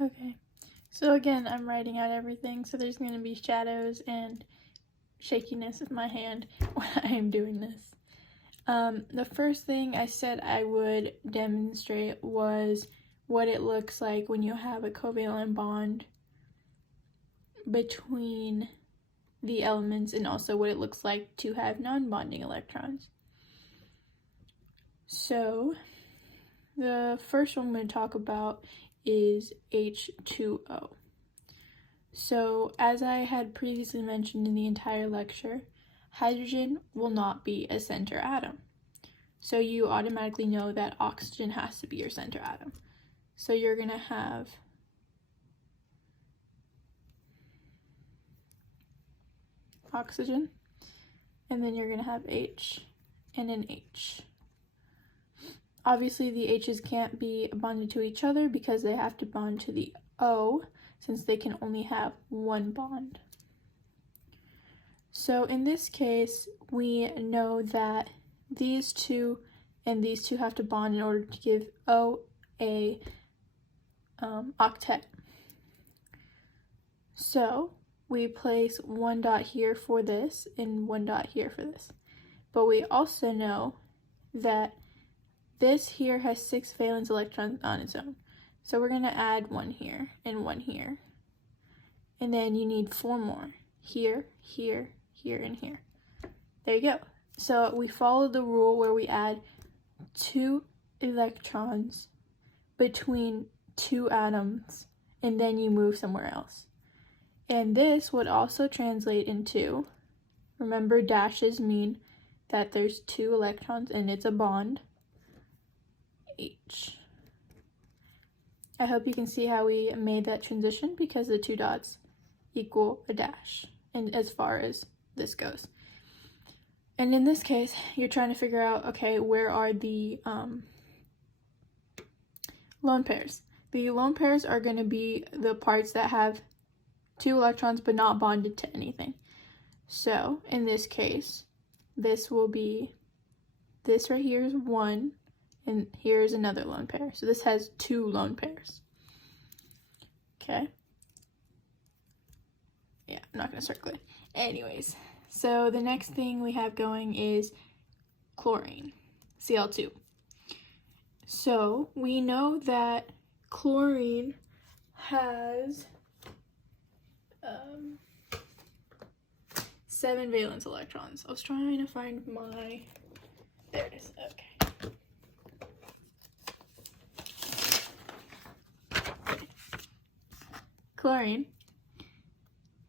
Okay, so again, I'm writing out everything, so there's going to be shadows and shakiness of my hand when I am doing this. The first thing I said I would demonstrate was what it looks like when you have a covalent bond between the elements, and also what it looks like to have non-bonding electrons. So the first one I'm going to talk about is H2O. So as I had previously mentioned in the entire lecture, hydrogen will not be a center atom. So you automatically know that oxygen has to be your center atom. So you're going to have oxygen, and then you're going to have H and an H. Obviously the H's can't be bonded to each other because they have to bond to the O, since they can only have one bond. So in this case, we know that these two and these two have to bond in order to give O a octet. So we place one dot here for this and one dot here for this. But we also know that this here has 6 valence electrons on its own. So we're going to add one here and one here. And then you need 4 more. Here, here, here, and here. There you go. So we follow the rule where we add 2 electrons between 2 atoms, and then you move somewhere else. And this would also translate into, remember dashes mean that there's 2 electrons and it's a bond, H. I hope you can see how we made that transition because the 2 dots equal a dash, and as far as this goes. And in this case, you're trying to figure out, okay, where are the lone pairs? The lone pairs are going to be the parts that have 2 electrons but not bonded to anything. So in this case, this will be, this right here is 1, and here's another lone pair. So this has 2 lone pairs. Okay. Yeah, I'm not going to circle it. Anyways, so the next thing we have going is chlorine, Cl2. So we know that chlorine has 7 valence electrons. I was trying to find my, there it is, okay. Chlorine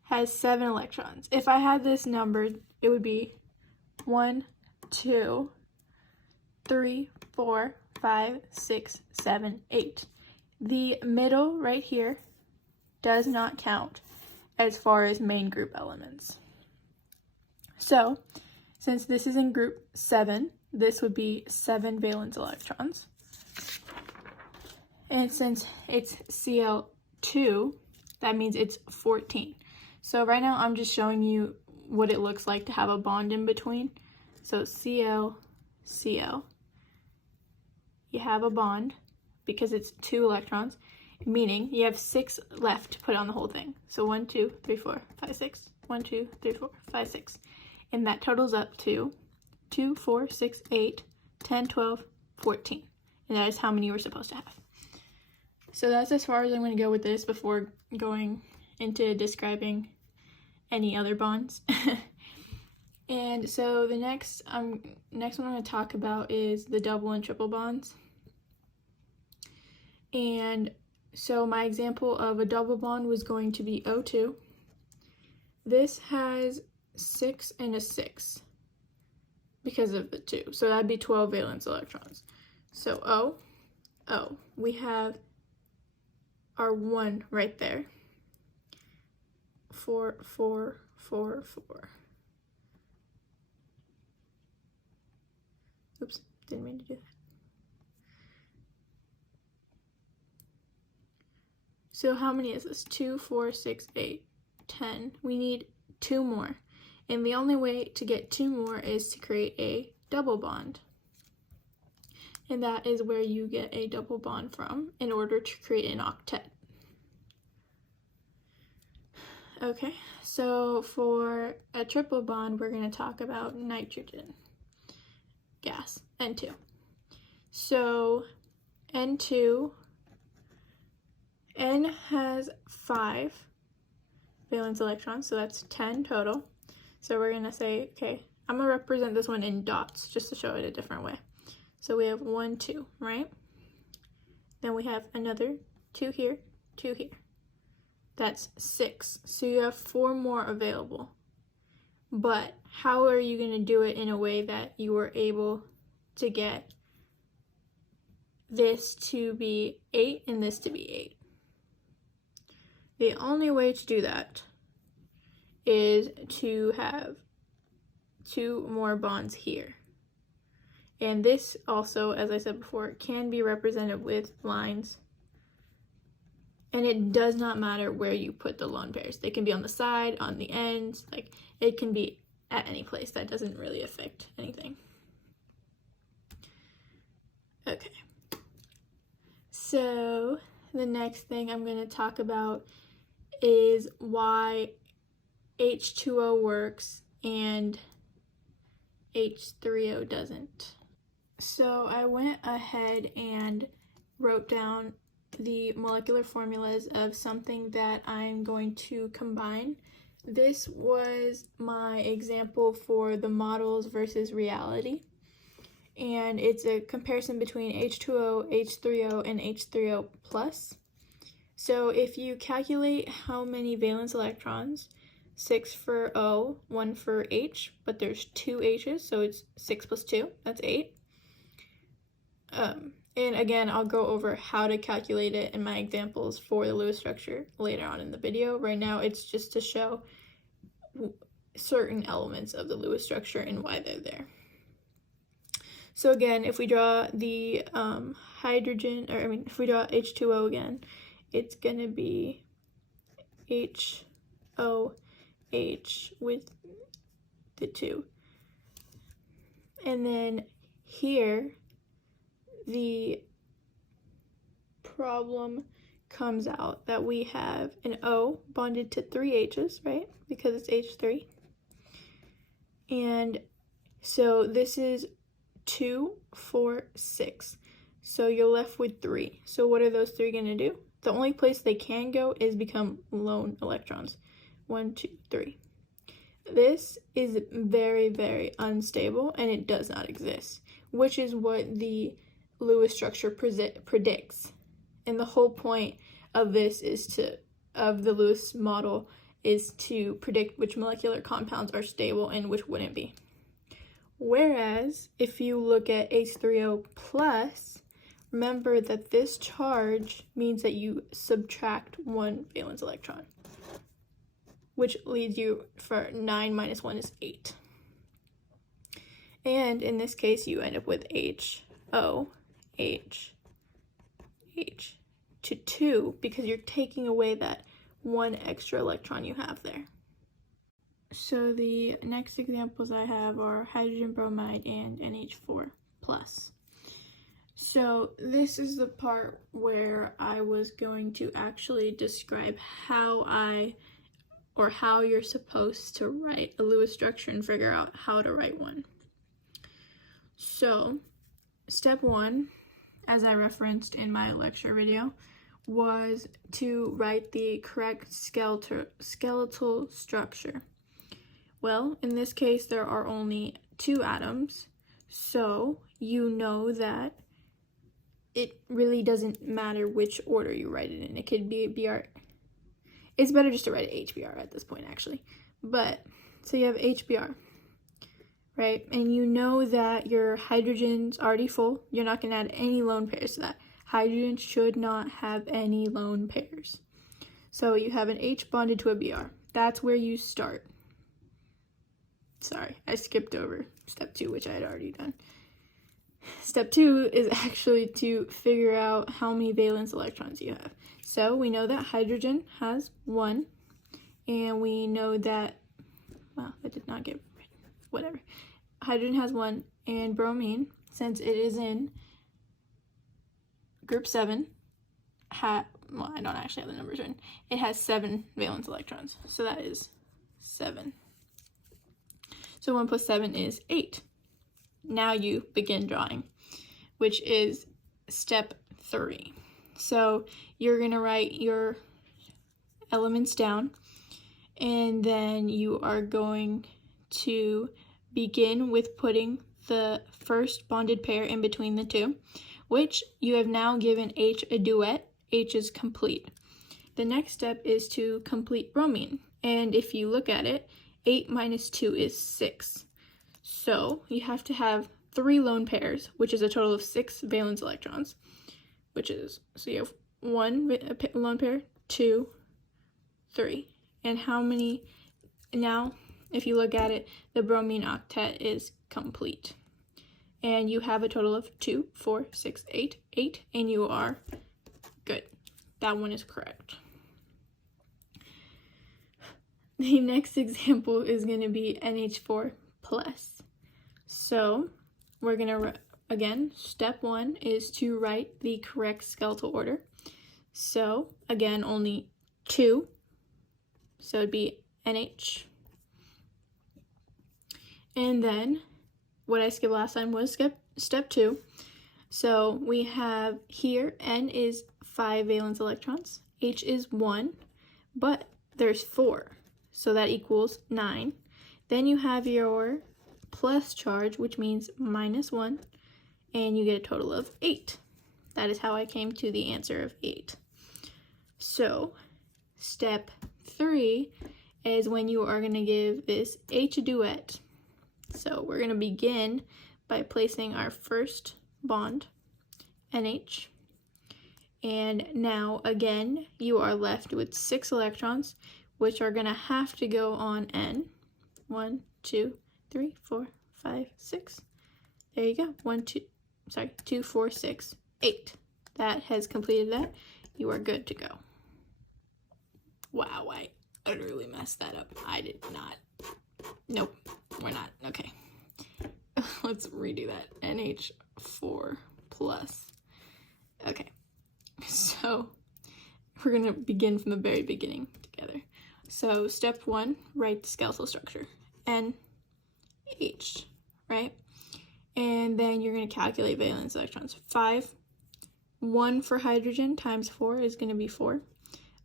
has 7 electrons. If I had this numbered, it would be 1, 2, 3, 4, 5, 6, 7, 8. The middle right here does not count as far as main group elements. So, since this is in group 7, this would be 7 valence electrons. And since it's Cl2, that means it's 14. So right now I'm just showing you what it looks like to have a bond in between. So Cl, Cl. You have a bond because it's 2 electrons, meaning you have 6 left to put on the whole thing. So 1, 2, 3, 4, 5, 6. 1, 2, 3, 4, 5, 6. And that totals up to 2, 4, 6, 8, 10, 12, 14. And that is how many we're supposed to have. So that's as far as I'm going to go with this before going into describing any other bonds. And so the next one I'm going to talk about is the double and triple bonds. And so my example of a double bond was going to be O2. This has 6 and a 6 because of the 2. So that'd be 12 valence electrons. So O, O. We have our 1 right there. 4, 4, 4, 4. Oops, didn't mean to do that. So how many is this? 2, 4, 6, 8, 10. We need 2 more. And the only way to get 2 more is to create a double bond. And that is where you get a double bond from in order to create an octet. Okay, so for a triple bond, we're going to talk about nitrogen gas, N2. So N2, N has 5 valence electrons, so that's 10 total. So we're going to say, okay, I'm going to represent this one in dots just to show it a different way. So we have 1, 2, right? Then we have another 2 here, 2 here. That's 6. So you have 4 more available. But how are you going to do it in a way that you were able to get this to be 8 and this to be 8? The only way to do that is to have 2 more bonds here. And this also, as I said before, can be represented with lines. And it does not matter where you put the lone pairs. They can be on the side, on the ends, like it can be at any place. That doesn't really affect anything. Okay. So the next thing I'm going to talk about is why H2O works and H3O doesn't. So I went ahead and wrote down the molecular formulas of something that I'm going to combine. This was my example for the models versus reality, and it's a comparison between H2O, H3O, and H3O plus. So if you calculate how many valence electrons, 6 for O, 1 for H, but there's 2 H's, so it's 6 plus 2, that's 8. And again, I'll go over how to calculate it in my examples for the Lewis structure later on in the video. Right now, it's just to show certain elements of the Lewis structure and why they're there. So again, if we draw the if we draw H2O again, it's going to be HOH with the 2. And then here, the problem comes out that we have an O bonded to 3 H's, right? Because it's H3. And so this is 2, 4, 6. So you're left with 3. So what are those 3 going to do? The only place they can go is become lone electrons. 1, 2, 3. This is very, very unstable, and it does not exist, which is what the Lewis structure predicts. And the whole point of this of the Lewis model is to predict which molecular compounds are stable and which wouldn't be. Whereas if you look at H3O plus, remember that this charge means that you subtract 1 valence electron, which leads you for 9 minus 1 is 8. And in this case, you end up with HO, H to 2 because you're taking away that 1 extra electron you have there. So the next examples I have are hydrogen bromide and NH4 plus. So this is the part where I was going to actually describe how you're supposed to write a Lewis structure and figure out how to write one. So step 1, as I referenced in my lecture video, was to write the correct skeletal structure. Well, in this case, there are only 2 atoms, so you know that it really doesn't matter which order you write it in. It could be BR. It's better just to write it HBr at this point, actually. But, so you have HBr, right? And you know that your hydrogen's already full. You're not going to add any lone pairs to that. Hydrogen should not have any lone pairs. So you have an H bonded to a Br. That's where you start. Sorry, I skipped over step 2, which I had already done. Step 2 is actually to figure out how many valence electrons you have. So we know that hydrogen has 1, and we know that, well, that did not get written, whatever. Hydrogen has 1, and bromine, since it is in group 7, well, I don't actually have the numbers written. It has 7 valence electrons, so that is 7. So 1 plus 7 is 8. Now you begin drawing, which is step 3. So you're going to write your elements down, and then you are going to begin with putting the first bonded pair in between the two, which you have now given H a duet. H is complete. The next step is to complete bromine, and if you look at it, 8 minus 2 is 6. So you have to have 3 lone pairs, which is a total of 6 valence electrons, which is, so you have 1 lone pair, 2, 3. And how many, now, if you look at it, the bromine octet is complete. And you have a total of 2, 4, 6, 8, 8, and you are good. That one is correct. The next example is going to be NH4 plus. So we're going to, again, step 1 is to write the correct skeletal order. So again, only 2. So it'd be NH. And then what I skipped last time was step 2. So we have here, N is 5 valence electrons, H is 1, but there's 4. So that equals 9. Then you have your plus charge, which means minus 1, and you get a total of 8. That is how I came to the answer of 8. So step 3 is when you are going to give this H a duet. So we're going to begin by placing our first bond, NH. And now, again, you are left with 6 electrons, which are going to have to go on N. 1, 2, 3, 4, 5, 6. There you go. 2, 4, 6, 8. That has completed that. You are good to go. Wow, I utterly messed that up. I did not. Nope, we're not. Okay. Let's redo that. NH4 plus. Okay. So we're going to begin from the very beginning together. So step 1, write the skeletal structure. NH, right? And then you're going to calculate valence electrons. 5, 1 for hydrogen times 4 is going to be 4.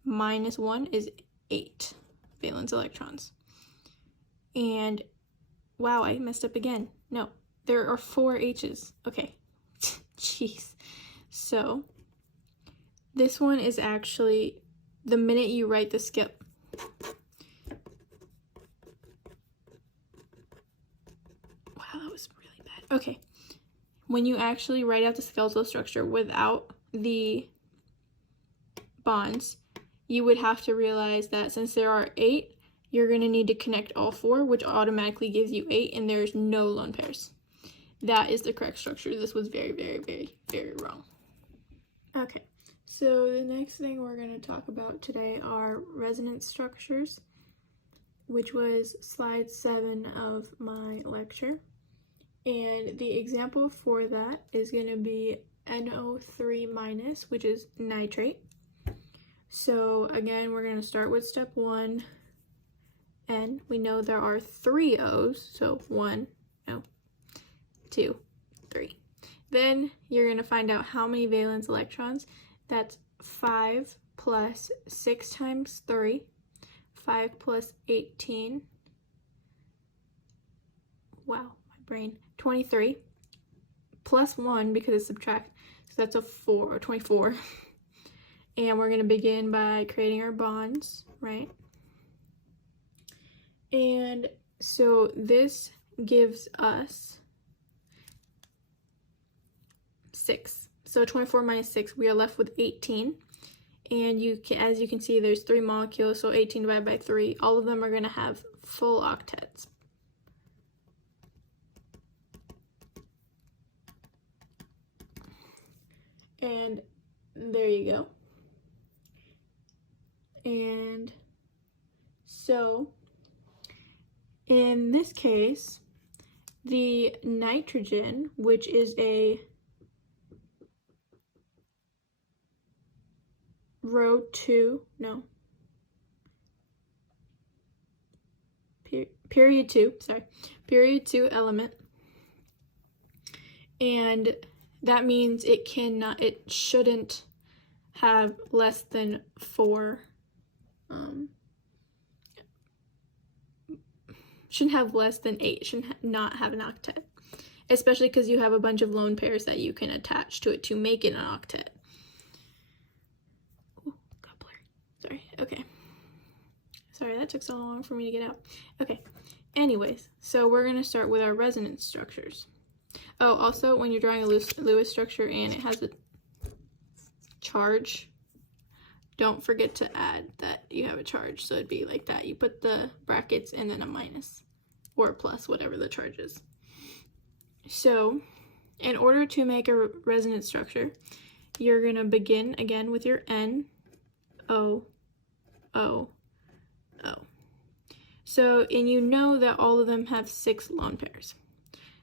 Minus 1 is 8 valence electrons. And wow, I messed up again. No, there are 4 H's. Okay. Jeez. So this one is actually the minute you write the skip. Wow, that was really bad. Okay. When you actually write out the skeletal structure without the bonds, you would have to realize that since there are 8, you're going to need to connect all 4, which automatically gives you 8, and there's no lone pairs. That is the correct structure. This was very, very, very, very wrong. Okay, so the next thing we're going to talk about today are resonance structures, which was slide 7 of my lecture. And the example for that is going to be NO3 minus, which is nitrate. So again, we're going to start with step 1. N, we know there are 3 O's, so 1, 2, 3. Then you're going to find out how many valence electrons. That's 5 plus 6 times 3, 5 plus 18, wow, my brain, 23, plus 1 because it's subtract, so that's a 4, or 24. And we're going to begin by creating our bonds, right? And so this gives us 6. So 24 minus 6, we are left with 18. And you can, as you can see, there's 3 molecules, so 18 divided by 3. All of them are going to have full octets. And there you go. And so in this case, the nitrogen, which is a row 2, no, period 2, sorry, period 2 element, and that means it shouldn't have less than 4, shouldn't have less than 8, shouldn't not have an octet, especially because you have a bunch of lone pairs that you can attach to it to make it an octet. Ooh, got blurry. Sorry, okay. Sorry, that took so long for me to get out. Okay, anyways, so we're gonna start with our resonance structures. Oh, also, when you're drawing a Lewis structure and it has a charge, don't forget to add that you have a charge. So it'd be like that. You put the brackets and then a minus or a plus, whatever the charge is. So in order to make a resonance structure, you're going to begin again with your N, O, O, O. So, and you know that all of them have 6 lone pairs.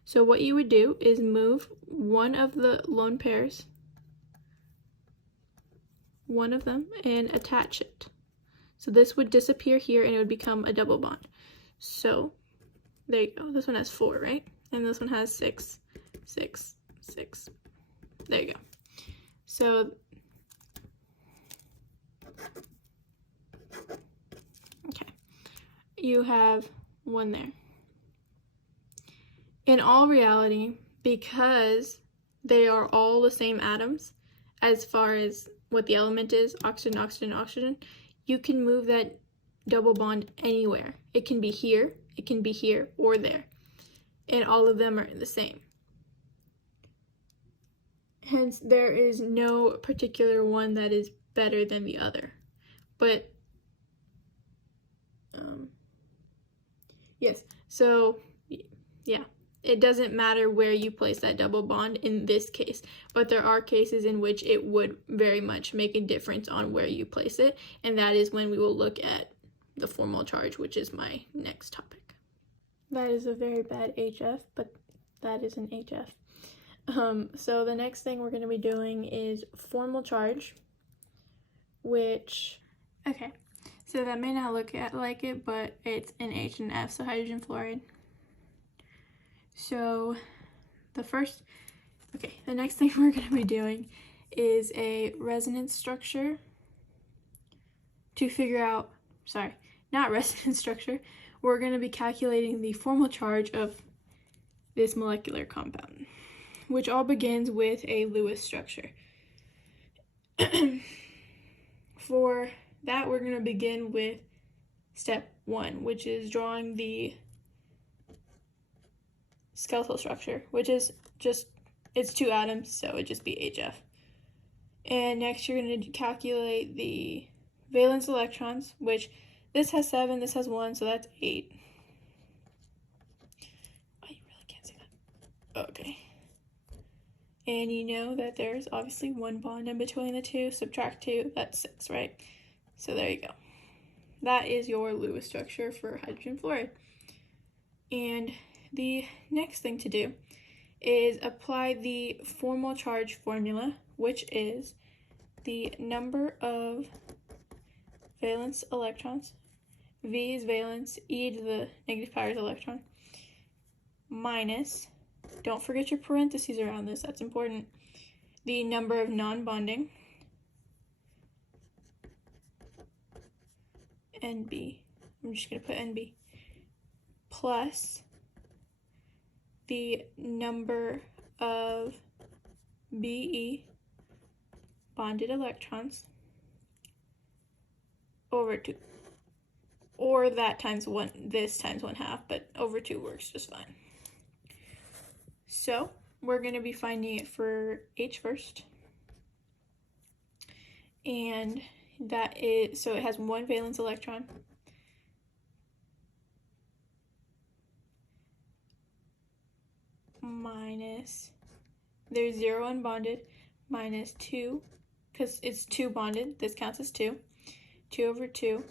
So what you would do is move one of the lone pairs, one of them, and attach it. So this would disappear here and it would become a double bond. So there you go. This one has 4, right? And this one has 6, 6, 6. There you go. So okay, you have one there. In all reality, because they are all the same atoms as far as what the element is, oxygen, oxygen, oxygen, you can move that double bond anywhere. It can be here, or there. And all of them are the same. Hence, there is no particular one that is better than the other. But, yes, so, yeah. It doesn't matter where you place that double bond in this case, but there are cases in which it would very much make a difference on where you place it, and that is when we will look at the formal charge, which is my next topic. That is a very bad HF, but that is an HF. So the next thing we're going to be doing is formal charge, which, okay, so that may not look like it, but it's an H and F, so hydrogen fluoride. So the next thing we're going to be doing is a resonance structure to figure out, not resonance structure, we're going to be calculating the formal charge of this molecular compound, which all begins with a Lewis structure. For that, we're going to begin with step 1, which is drawing the skeletal structure, which is just, it's 2 atoms, so it'd just be HF. And next you're going to calculate the valence electrons, which this has 7, this has 1, so that's 8. Oh, you really can't see that. Okay. And you know that there's obviously 1 bond in between the 2, subtract 2, that's 6, right? So there you go. That is your Lewis structure for hydrogen fluoride. And the next thing to do is apply the formal charge formula, which is the number of valence electrons, V is valence, E to the negative power is electron, minus, don't forget your parentheses around this, that's important, the number of non-bonding, NB, I'm just going to put NB, plus the number of BE, bonded electrons, over 2. Or that times 1, this times 1/2, but over 2 works just fine. So we're going to be finding it for H first. And that is, so it has 1 valence electron. Minus, there's 0 unbonded, minus 2, because it's 2 bonded, this counts as 2. 2 over 2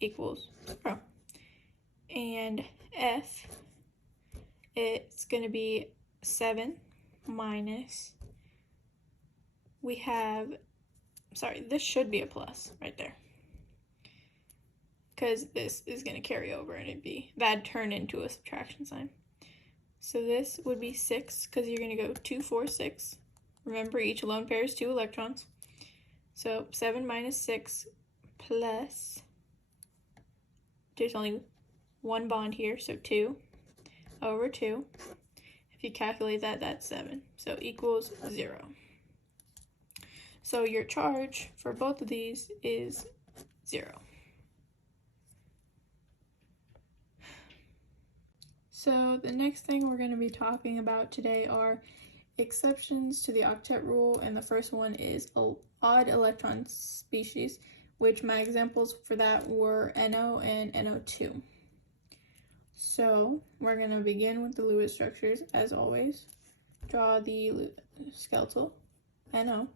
equals 0. And F, it's going to be 7 minus, we have sorry, this should be a plus right there, because this is going to carry over and that'd turn into a subtraction sign. So this would be 6, because you're going to go 2, 4, 6. Remember, each lone pair is 2 electrons. So 7 minus 6 plus, there's only one bond here, so 2 over 2. If you calculate that, that's 7. So equals 0. So your charge for both of these is 0. So the next thing we're going to be talking about today are exceptions to the octet rule, and the first one is odd electron species, which my examples for that were NO and NO2. So we're going to begin with the Lewis structures as always. Draw the skeletal NO.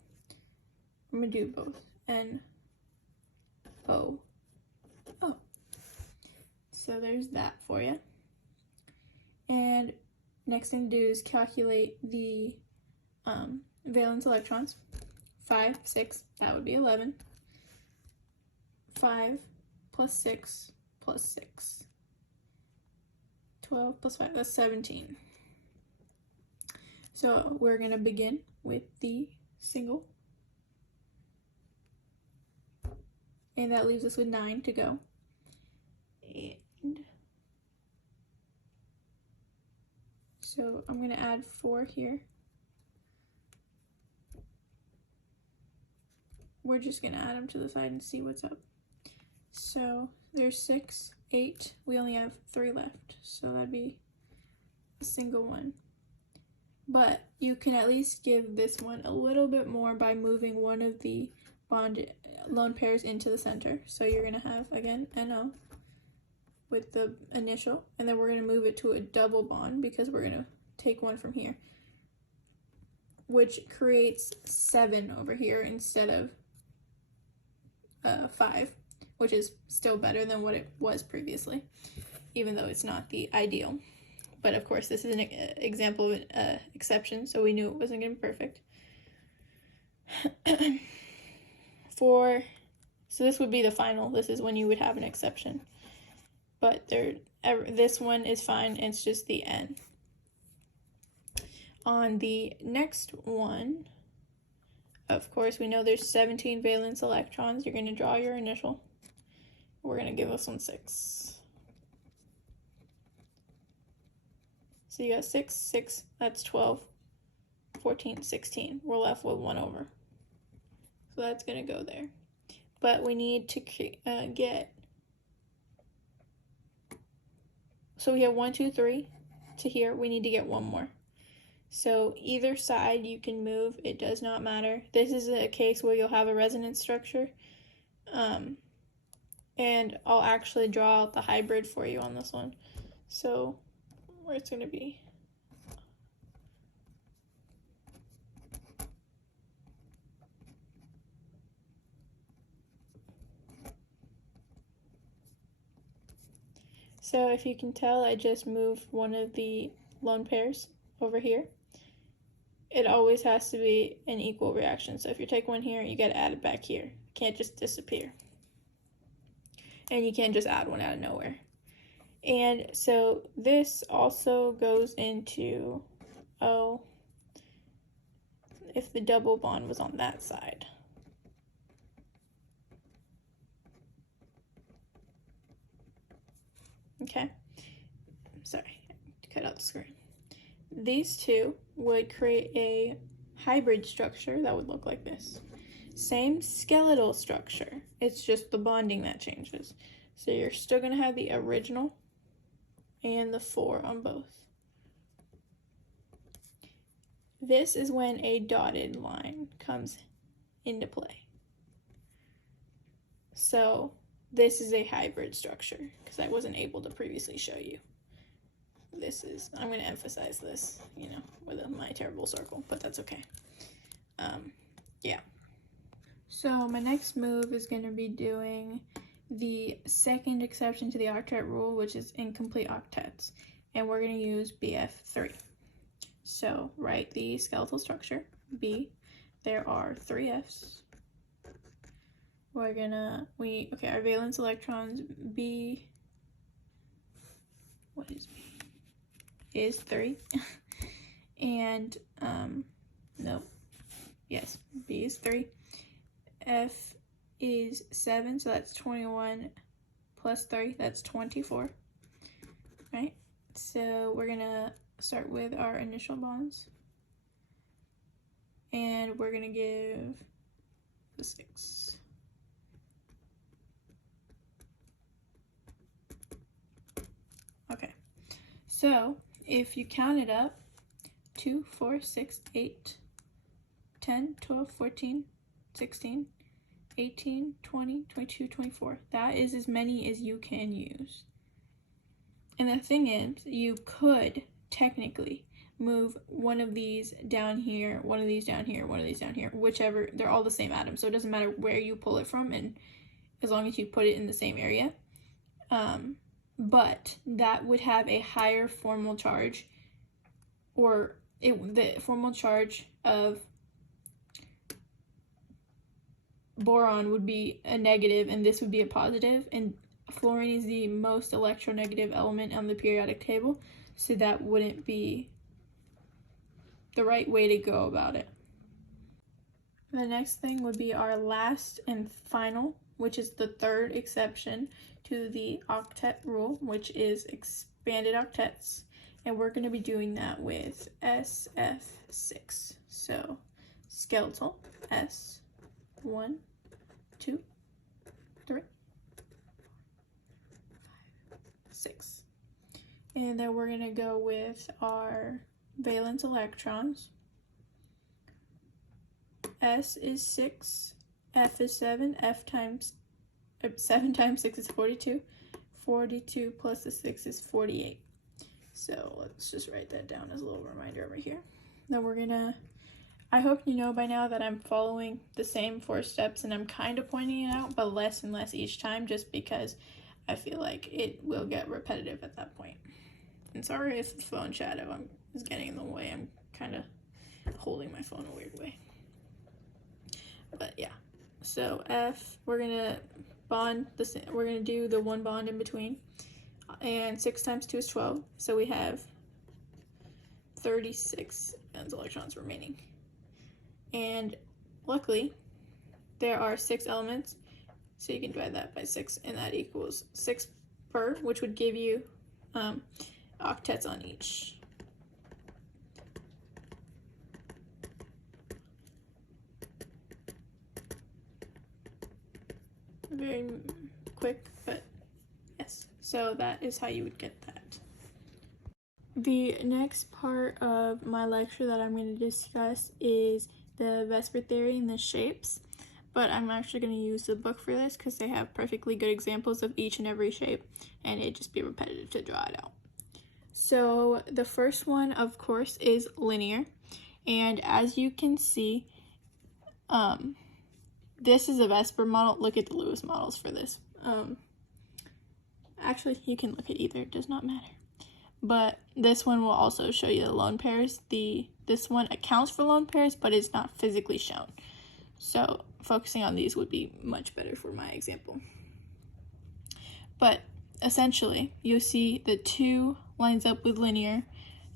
I'm going to do both N, O, O. So there's that for you. And next thing to do is calculate the valence electrons. 5, 6, that would be 11. 5 plus 6 plus 6. 12 plus 5, that's 17. So we're going to begin with the single. And that leaves us with 9 to go. And so I'm going to add 4 here. We're just going to add them to the side and see what's up. So there's 6, 8. We only have 3 left. So that'd be a single one. But you can at least give this one a little bit more by moving one of the lone pairs into the center. So you're going to have, again, NO with the initial, and then we're going to move it to a double bond because we're going to take one from here, which creates 7 over here instead of 5, which is still better than what it was previously, even though it's not the ideal. But of course, this is an example of an exception, so we knew it wasn't going to be perfect. So this would be the final. This is when you would have an exception. But this one is fine, it's just the N. On the next one, of course, we know there's 17 valence electrons. You're going to draw your initial. We're going to give this one 6. So you got 6, 6, that's 12, 14, 16. We're left with 1 over. So that's going to go there. But we need to get, so we have 1, 2, 3 to here. We need to get 1 more. So either side you can move, it does not matter. This is a case where you'll have a resonance structure. And I'll actually draw out the hybrid for you on this one. So where it's going to be. So if you can tell, I just moved one of the lone pairs over here. It always has to be an equal reaction. So if you take one here, you got to add it back here. It can't just disappear. And you can't just add one out of nowhere. And so this also goes into O if the double bond was on that side. Okay, sorry, cut out the screen. These two would create a hybrid structure that would look like this. Same skeletal structure, it's just the bonding that changes. So you're still going to have the original and the 4 on both. This is when a dotted line comes into play. So this is a hybrid structure because I wasn't able to previously show you. This is, I'm going to emphasize this, you know, with my terrible circle, but that's okay. Yeah. So my next move is going to be doing the second exception to the octet rule, which is incomplete octets, and we're going to use BF3. So write the skeletal structure, B. There are 3 Fs, we're gonna, our valence electrons, B, what is B? Is 3. And, nope. Yes, B is 3. F is 7, so that's 21 plus 3, that's 24. Right? So we're gonna start with our initial bonds. And we're gonna give the 6. Okay. So if you count it up, 2, 4, 6, 8, 10, 12, 14, 16, 18, 20, 22, 24. That is as many as you can use. And the thing is, you could technically move one of these down here, one of these down here, one of these down here, whichever, they're all the same atom, so it doesn't matter where you pull it from, and as long as you put it in the same area. But that would have a higher formal charge, or the formal charge of boron would be a negative and this would be a positive, and fluorine is the most electronegative element on the periodic table, so that wouldn't be the right way to go about it. The next thing would be our last and final, which is the third exception to the octet rule, which is expanded octets, and we're going to be doing that with SF6. So skeletal S, 1, 2, 3, 5, 6. And then we're going to go with our valence electrons. S is 6, F is 7, 7 times 6 is 42. 42 plus the 6 is 48. So let's just write that down as a little reminder over here. Then we're gonna, I hope you know by now that I'm following the same 4 steps and I'm kind of pointing it out, but less and less each time, just because I feel like it will get repetitive at that point. And sorry if the phone shadow is getting in the way. I'm kind of holding my phone a weird way. But yeah, so F, we're gonna bond we're gonna do the 1 bond in between, and 6 times 2 is 12, so we have 36 valence electrons remaining. And luckily there are 6 elements, so you can divide that by 6, and that equals 6 per, which would give you octets on each. Very quick, but yes. So that is how you would get that. The next part of my lecture that I'm going to discuss is the VSEPR theory and the shapes, but I'm actually going to use the book for this because they have perfectly good examples of each and every shape, and it'd just be repetitive to draw it out. So the first one, of course, is linear, and as you can see, this is a VSEPR model. Look at the Lewis models for this. Actually, you can look at either, it does not matter. But this one will also show you the lone pairs. This one accounts for lone pairs, but it's not physically shown. So focusing on these would be much better for my example. But essentially, you see the 2 lines up with linear,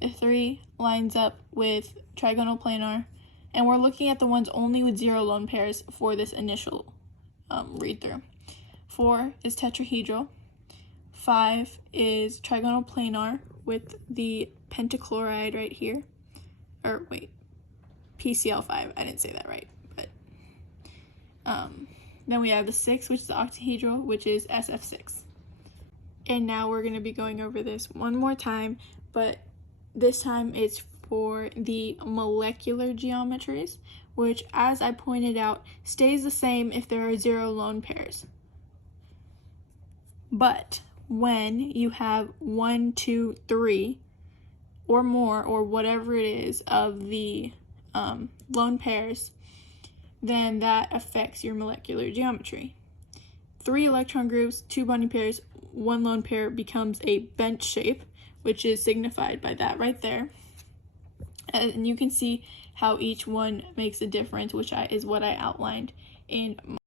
the 3 lines up with trigonal planar, and we're looking at the ones only with 0 lone pairs for this initial read-through. 4 is tetrahedral. 5 is trigonal planar with the pentachloride right here. Or wait, PCl5. I didn't say that right, but then we have the 6, which is the octahedral, which is SF6. And now we're going to be going over this one more time, but this time it's for the molecular geometries, which, as I pointed out, stays the same if there are 0 lone pairs. But when you have 1, 2, 3, or more, or whatever it is of the lone pairs, then that affects your molecular geometry. 3 electron groups, 2 bonding pairs, 1 lone pair becomes a bench shape, which is signified by that right there. And you can see how each one makes a difference, which is what I outlined in